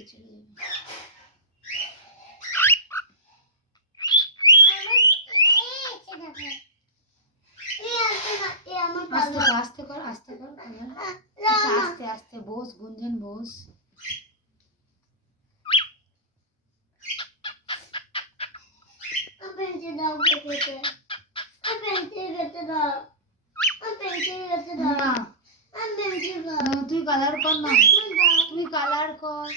উঠে চলে যাবে। আস্তে কর আস্তে কর। আচ্ছা আস্তে আস্তে বস গুঞ্জন বস। তুই কালার কর না, তুই কালার কর।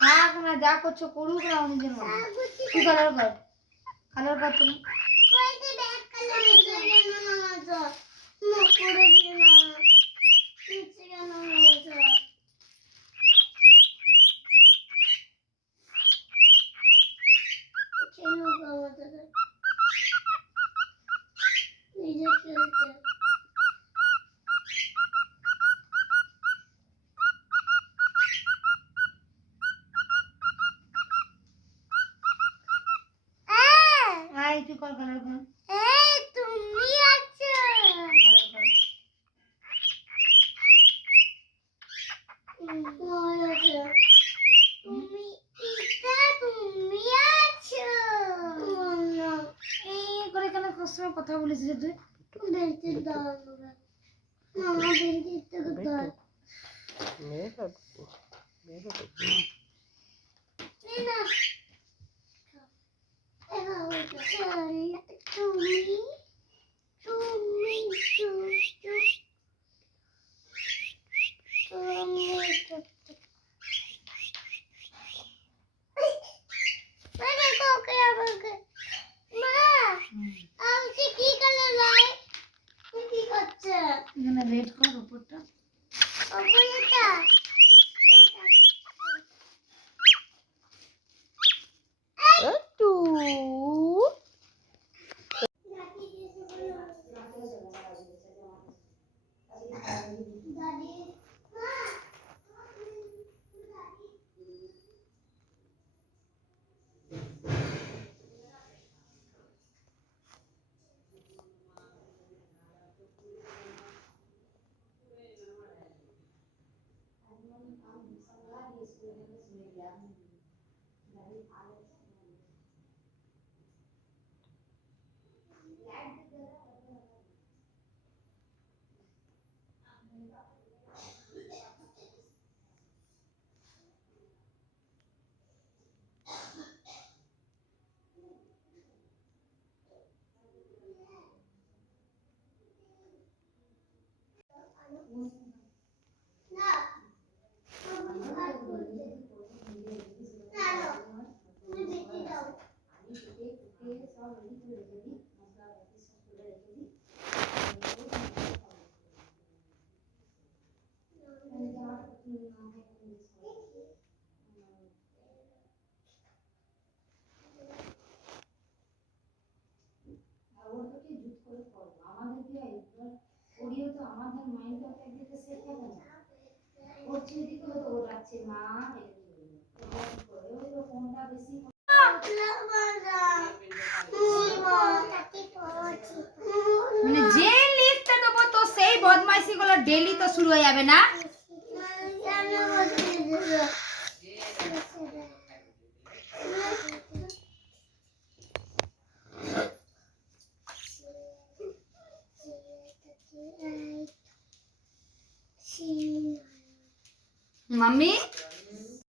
থাক না, যা করছো করুক না নিজের মতো। তুই কালার কর, কালার কর তুমি। তুই কর কালার কর। তুমি আছো তুমি আছো এই করে কেন কষ্ট কথা বলেছিস তুই? বেঁচে দাও মামা, বেঁচে দাও। রেড কর উপরটা। মানে যে লিখতে দেবো তো সেই বদমাইশি গুলো ডেলি তো শুরু হয়ে যাবে না? मम्मी